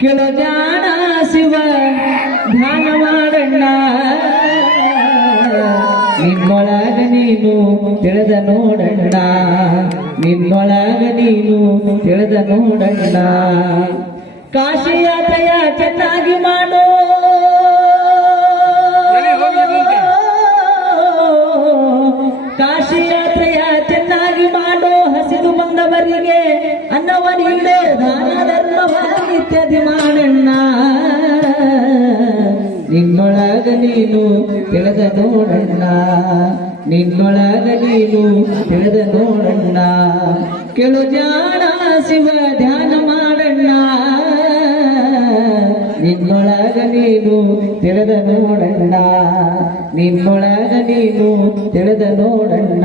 ಕೆಲ ಜಾಣ ಶಿವ ಧ್ಯಾನ ಮಾಡಣ್ಣ ನಿನ್ನೊಳಗ ನೀನು ತಿಳಿದ ನೋಡಣ್ಣ. ನಿನ್ನೊಳಗ ನೀನು ತಿಳಿದ ನೋಡಣ್ಣ. ಕಾಶಿ ಯಾತ್ರೆಯ ಚೆನ್ನಾಗಿ ಮಾಡೋ. ಕಾಶಿ ಯಾತ್ರೆಯ ಚೆನ್ನಾಗಿ ಮಾಡೋ ಹಸಿದು ಬಂದವರಿಗೆ ಅನ್ನವ ದಾನ ಧರ್ಮವ ಮಾಡಣ್ಣ. ನಿನ್ನೊಳಗ ನೀನು ತಿಳಿದ ನೋಡಣ್ಣ. ನಿನ್ನೊಳಗ ನೀನು ತಿಳಿದ ನೋಡಣ್ಣ. ಕೆಳು ಜಾಣ ಶಿವ, ಧ್ಯಾನ ಮಾಡಣ್ಣ. ನಿನ್ನೊಳಗ ನೀನು ತಿಳಿದ ನೋಡಣ್ಣ. ನಿನ್ನೊಳಗ ನೀನು ತಿಳಿದ ನೋಡಣ್ಣ.